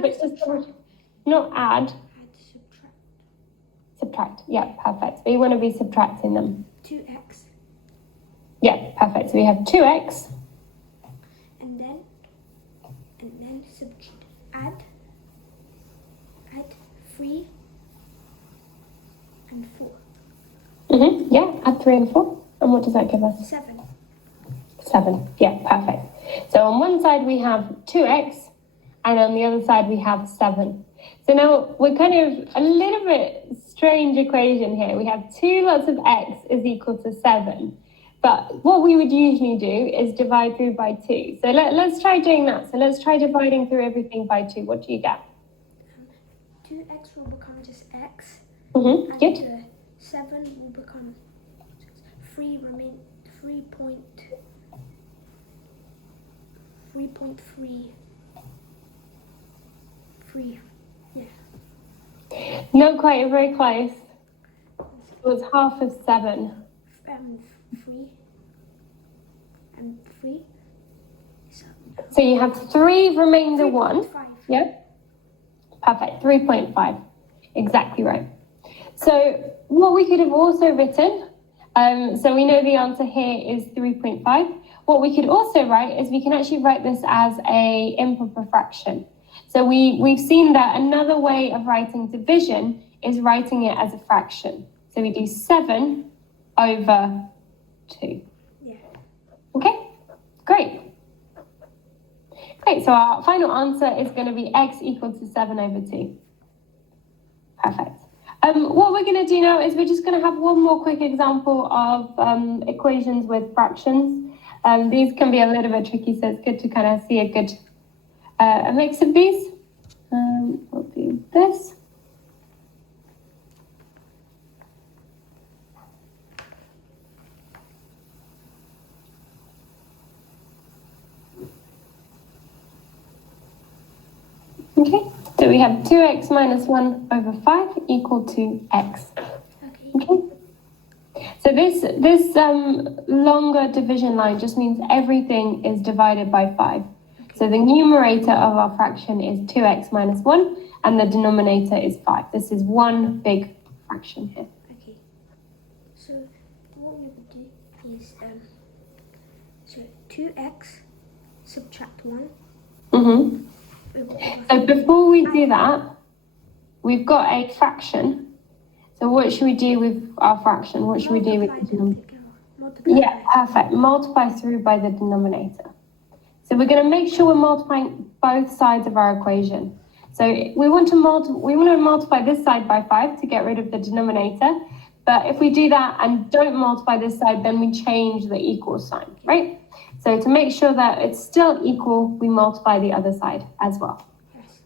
but just not add. Subtract. Subtract, yeah, perfect. So you want to be subtracting them. 2x. Yeah, perfect. So we have 2x. And then add 3 and 4. Yeah, add 3 and 4. And what does that give us? 7. 7, yeah, perfect. So on one side we have 2x, and on the other side we have 7. So now we're kind of a little bit strange equation here. We have 2 lots of x is equal to 7. But what we would usually do is divide through by 2. So let's try doing that. So let's try dividing through everything by 2. What do you get? 2x will become just x. Mm-hmm. And Good. 7 will become 3.3. Yeah. Not quite, very close. It was half of 7. 3 and 3. So you have 3 remainder 1. 5. Yeah? Perfect, 3.5. Exactly right. So what we could have also written, so we know the answer here is 3.5. What we could also write is we can actually write this as a improper fraction. So we've seen that another way of writing division is writing it as a fraction. So we do 7 over 2. Yeah. Okay, great. Great, so our final answer is going to be x equal to 7 over 2. Perfect. What we're going to do now is we're just going to have one more quick example of equations with fractions. These can be a little bit tricky, so it's good to kind of see a mix of these. We'll do this. Okay, so we have 2x minus 1 over 5 equal to x. Okay. So this longer division line just means everything is divided by 5. So the numerator of our fraction is 2x minus 1, and the denominator is 5. This is one big fraction here. Okay. So what we would do is so 2x subtract 1. Mm-hmm. So before we do that, we've got a fraction. So what should we do with our fraction? What should we do with the denominator? Yeah, perfect. Multiply through by the denominator. So we're going to make sure we're multiplying both sides of our equation. So we want to multiply this side by 5 to get rid of the denominator. But if we do that and don't multiply this side, then we change the equal sign, right? So to make sure that it's still equal, we multiply the other side as well. Yes.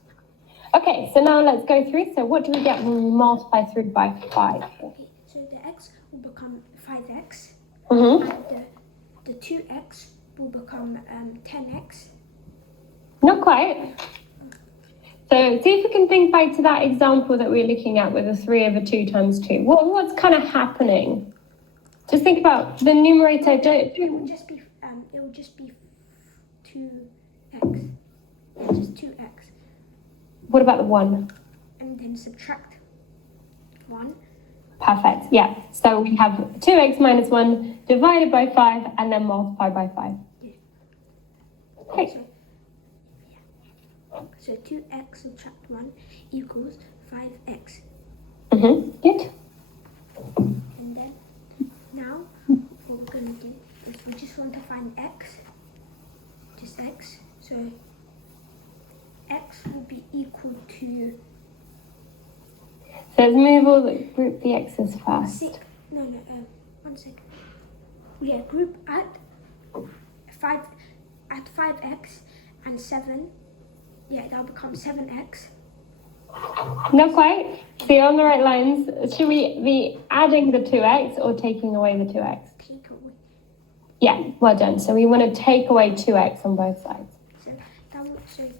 Okay, so now let's go through. So what do we get when we multiply through by 5? Okay, so the x will become 5x. Mm-hmm. And the 2x will become 10x. Not quite. So see if we can think back to that example that we were looking at with the 3 over 2 times 2. What's kind of happening? Just think about the numerator. It will just be 2x. Yeah, just 2x. What about the 1? And then subtract 1. Perfect, yeah. So we have 2x minus 1 divided by 5 and then multiplied by 5. Yeah. Okay. So 2x subtract 1 equals 5x. Mm-hmm, good. And then now what we're going to do is we just want to find x. Just x. So x will be equal to... So let's move all the group the x's first. One second. Yeah, group at 5x and 7. Yeah, that'll become 7x. Not quite. So you're on the right lines. Should we be adding the 2x or taking away the 2x? Take away. Yeah, well done. So we want to take away 2x on both sides. So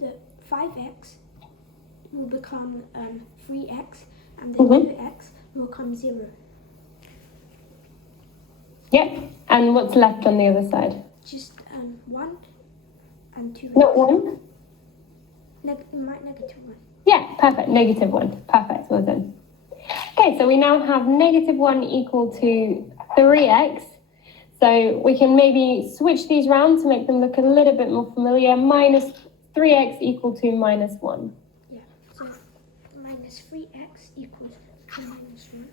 the 5x will become 3x, and the 2x will become 0. Yep. And what's left on the other side? Just 1 and 2x. Not 1? negative 1. Yeah, perfect. Negative 1. Perfect. Well done. Okay, so we now have negative 1 equal to 3x. So we can maybe switch these round to make them look a little bit more familiar. Minus 3x equal to minus 1. Yeah, so minus 3x equals to minus 1.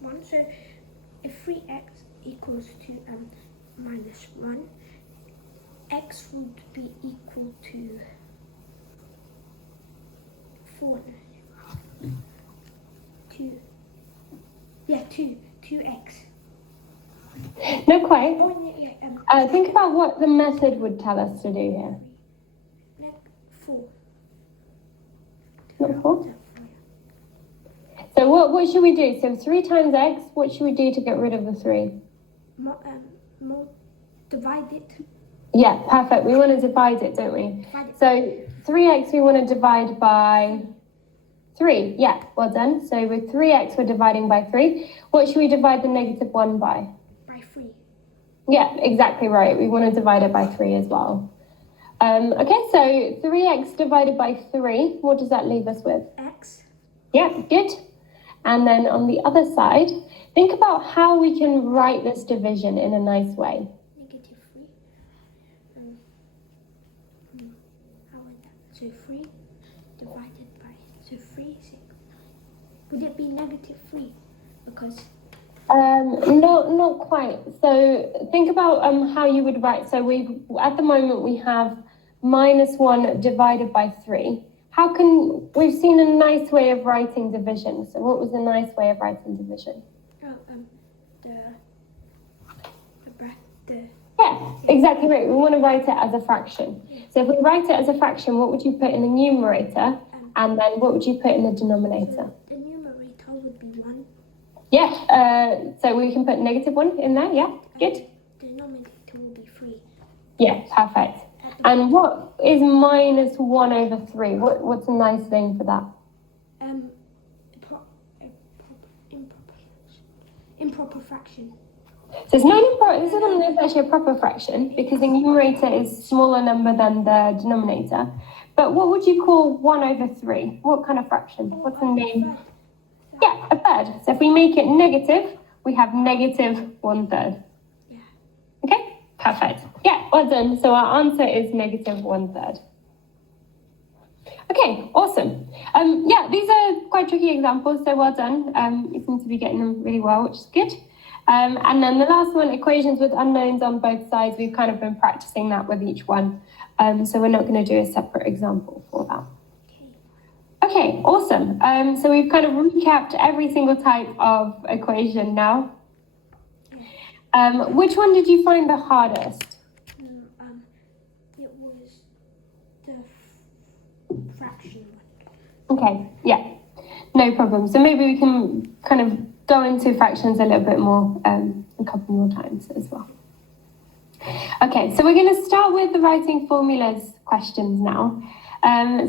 1. So if 3x equals to minus 1, x would be equal to 4. 2. Yeah, 2x. Not quite. Oh, yeah, Think about what the method would tell us to do here. 4. Not 4? So what should we do? So 3 times x, what should we do to get rid of the 3? Divide it. Yeah, perfect. We want to divide it, don't we? So 3x we want to divide by 3. Yeah, well done. So with 3x we're dividing by 3. What should we divide the negative 1 by? By 3. Yeah, exactly right. We want to divide it by 3 as well. Okay, so 3x divided by 3, what does that leave us with? X. Yeah, good. And then on the other side, think about how we can write this division in a nice way. Negative 3. How would that? So 3 divided by, so 3, 6. Would it be negative 3? Because not quite. So think about how you would write. So at the moment we have minus 1 divided by 3. We've seen a nice way of writing division. So what was a nice way of writing division? Yeah, exactly right. We want to write it as a fraction. So if we write it as a fraction, what would you put in the numerator? And then what would you put in the denominator? So the numerator would be 1. Yeah, so we can put negative 1 in there, yeah, good. The denominator will be 3. Yeah, perfect. And what is minus 1 over 3? What's a nice name for that? Improper fraction. So it's not improper, this is actually a proper fraction because the numerator is smaller number than the denominator. But what would you call 1 over 3? What kind of fraction? What's the name? Yeah, a third. So if we make it negative, we have negative 1/3. Yeah. Okay, perfect. Yeah, well done. So our answer is negative 1/3. Okay, awesome. Yeah, these are quite tricky examples, so well done. You seem to be getting them really well, which is good. And then the last one, equations with unknowns on both sides. We've kind of been practicing that with each one. So we're not going to do a separate example for that. Okay, awesome. So we've kind of recapped every single type of equation now. Which one did you find the hardest? It was the fraction one. Okay, yeah, no problem. So maybe we can kind of go into fractions a little bit more a couple more times as well. Okay, so we're going to start with the writing formulas questions now.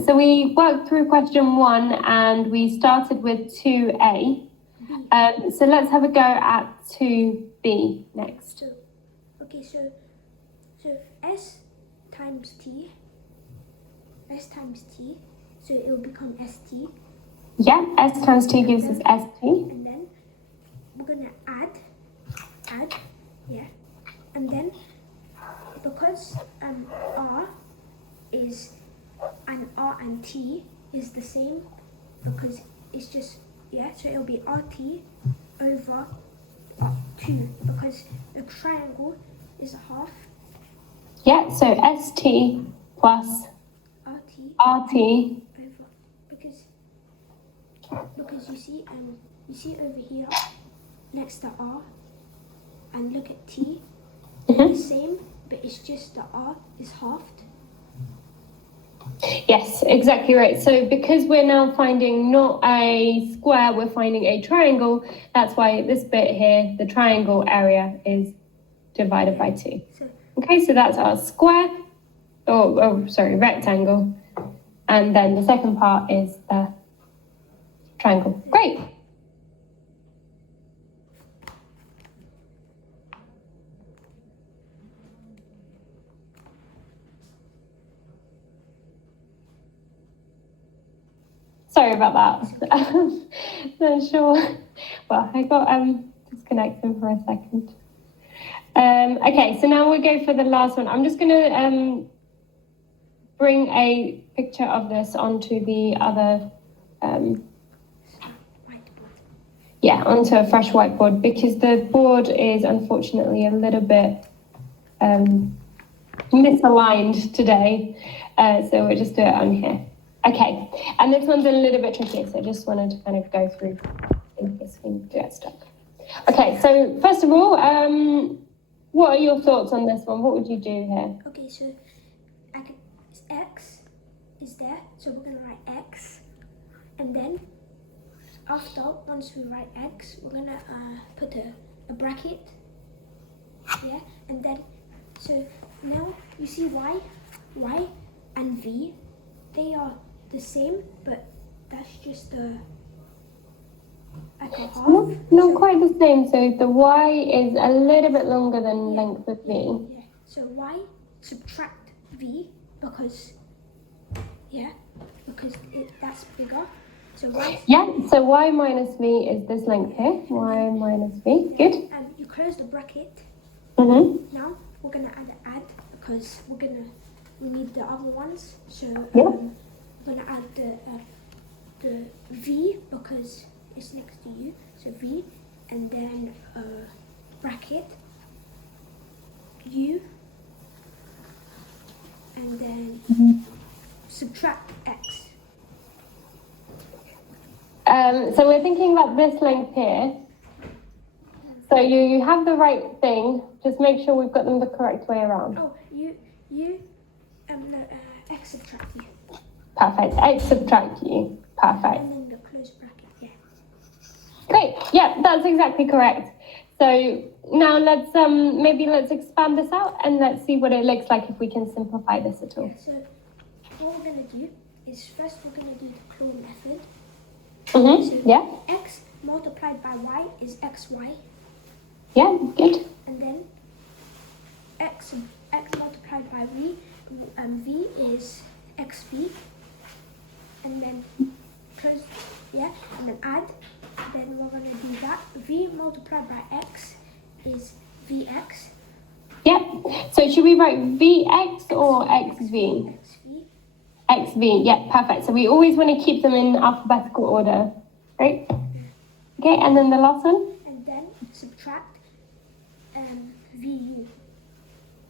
So we worked through question 1 and we started with 2a. So let's have a go at 2b next. So s times t, so it will become st. Yeah, s times t gives us st. And then we're going to add, yeah. And then because r and t is the same, because it's just, yeah, so it'll be rt over 2, because the triangle is a half. Yeah, so st plus rt over, because you see over here next to r, and look at t, the same, but it's just the r is halved. Yes, exactly right. So because we're now finding not a square, we're finding a triangle. That's why this bit here, the triangle area, is divided by 2. Okay, so that's our square, rectangle. And then the second part is the triangle. Great. Sorry about that. Not sure. Well, I got disconnected for a second. Okay, so now we'll go for the last one. I'm just going to bring a picture of this onto the other, onto a fresh whiteboard, because the board is unfortunately a little bit misaligned today. So we'll just do it on here. Okay, and this one's a little bit tricky, so I just wanted to kind of go through in case we get stuck. Okay, so first of all, what are your thoughts on this one? What would you do here? Okay, so X is there, so we're going to write X. And then after, once we write X, we're going to put a bracket. Yeah, and then, so now you see Y and V, they are the same, but that's just like a half. Not quite the same. So the Y is a little bit longer than length of V. Yeah. So Y subtract V because that's bigger. So Y. Yeah. So Y minus V is this length here. Y minus V. Good. And you close the bracket. Now we're gonna add because we need the other ones. So we're gonna add the V because it's next to U. So V, and then bracket U, and then subtract X. So we're thinking about this length here. So you have the right thing. Just make sure we've got them the correct way around. Oh, X subtract U. Perfect. X subtract U. Perfect. And then the close bracket, yeah. Great. Yeah, that's exactly correct. So now let's expand this out and let's see what it looks like if we can simplify this at all. Yeah, so what we're going to do is first we're going to do the clone method. So X multiplied by Y is XY. Yeah, good. And then X multiplied by V, V is XV. And then close, and then add. Then we're going to do that. V multiplied by X is Vx. Yeah. So should we write Vx or XV? XV. XV, yeah, perfect. So we always want to keep them in alphabetical order, right? Okay, and then the last one? And then subtract VU.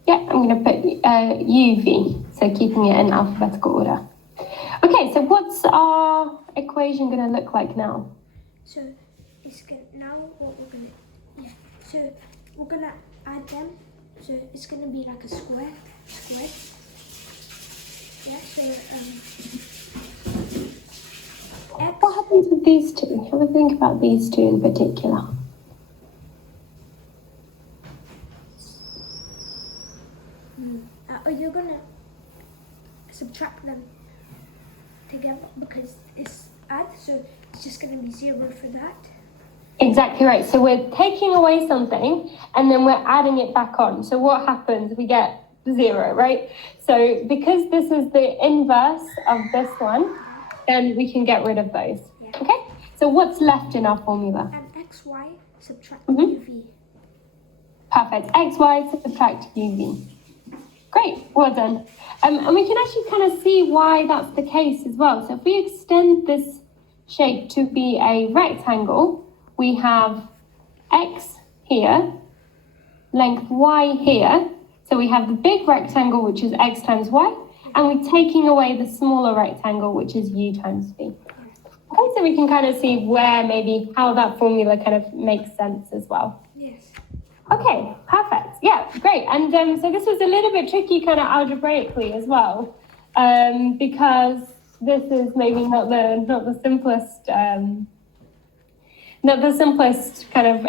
Yeah, I'm going to put UV, so keeping it in alphabetical order. Okay, so what's our equation going to look like now? So so we're gonna add them. So it's gonna be like a square. Yeah. So X. What happens with these two? Have a think about these two in particular. You're gonna subtract them together because it's add. So it's just gonna be 0 for that. Exactly right. So we're taking away something and then we're adding it back on. So what happens? We get 0, right? So because this is the inverse of this one, then we can get rid of those. Yeah. Okay? So what's left in our formula? XY subtract UV. Perfect. XY subtract UV. Great. Well done. And we can actually kind of see why that's the case as well. So if we extend this shape to be a rectangle, we have X here, length Y here. So we have the big rectangle, which is X times Y, and we're taking away the smaller rectangle, which is U times V. Okay, so we can kind of see how that formula kind of makes sense as well. Yes. Okay, perfect. Yeah, great. And so this was a little bit tricky kind of algebraically as well, because this is maybe not the simplest kind of